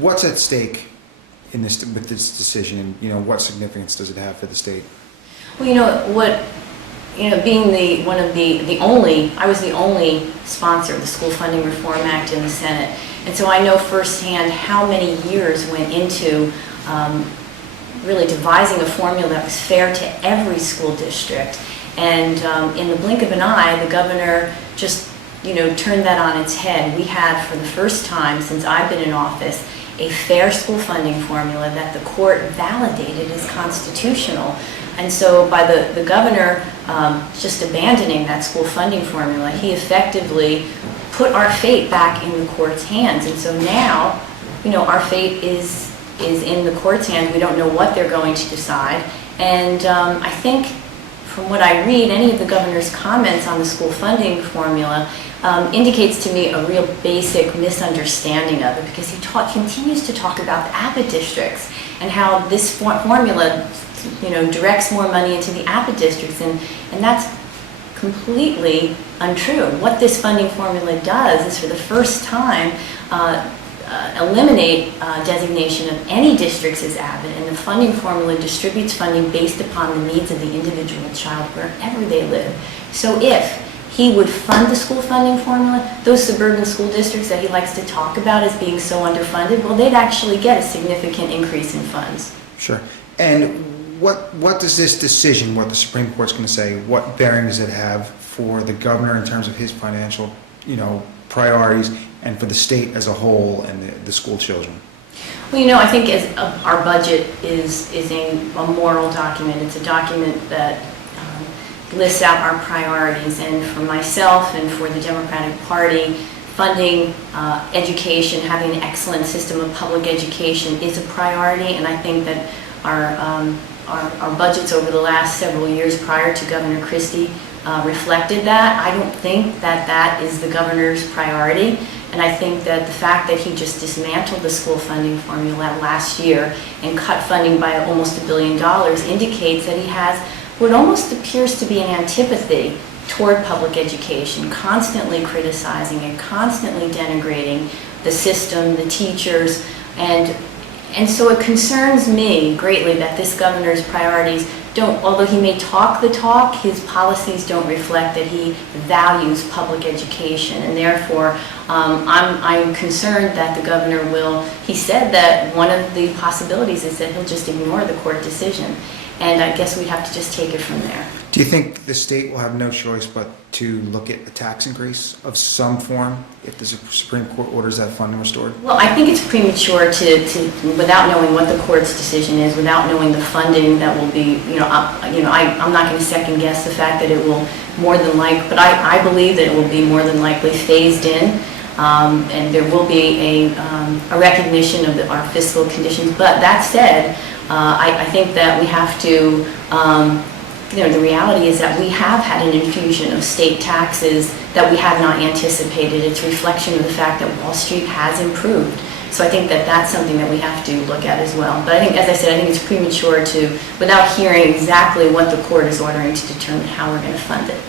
What's at stake in this with this decision? You know, what significance does it have for the state? Well, being I was the only sponsor of the School Funding Reform Act in the Senate, and so I know firsthand how many years went into really devising a formula that was fair to every school district. And in the blink of an eye, the governor just turned that on its head. We had, for the first time since I've been in office, a fair school funding formula that the court validated as constitutional. And so by the governor just abandoning that school funding formula, he effectively put our fate back in the court's hands. And so now, our fate is in the court's hands. We don't know what they're going to decide. And I think from what I read, any of the governor's comments on the school funding formula indicates to me a real basic misunderstanding of it, because he continues to talk about the APA districts and how this formula directs more money into the APA districts, and that's completely untrue. What this funding formula does is, for the first time, eliminate designation of any districts as AVID, and the funding formula distributes funding based upon the needs of the individual child wherever they live. So if he would fund the school funding formula, those suburban school districts that he likes to talk about as being so underfunded, well, they'd actually get a significant increase in funds. Sure. And what does this decision, what the Supreme Court's going to say, what bearing does it have for the governor in terms of his financial, priorities, and for the state as a whole and the school children? Well, I think our budget is a moral document. It's a document that lists out our priorities, and for myself and for the Democratic Party, funding education, having an excellent system of public education is a priority, and I think that our budgets over the last several years prior to Governor Christie reflected that. I don't think that is the governor's priority, and I think that the fact that he just dismantled the school funding formula last year and cut funding by almost $1 billion indicates that he has what almost appears to be an antipathy toward public education, constantly criticizing it, constantly denigrating the system, the teachers, and so it concerns me greatly that this governor's priorities although he may talk the talk, his policies don't reflect that he values public education, and therefore I'm concerned that the governor he said that one of the possibilities is that he'll just ignore the court decision, and I guess we'd have to just take it from there. Do you think the state will have no choice but to look at a tax increase of some form if the Supreme Court orders that funding restored? Well, I think it's premature to without knowing what the court's decision is, without knowing the funding that will be, I'm not going to second guess the fact that it will but I believe that it will be more than likely phased in, and there will be a recognition of our fiscal conditions. But that said, I think that we have to, the reality is that we have had an infusion of state taxes that we have not anticipated. It's a reflection of the fact that Wall Street has improved. So I think that that's something that we have to look at as well. But I think, as I said, I think it's premature without hearing exactly what the court is ordering, to determine how we're going to fund it.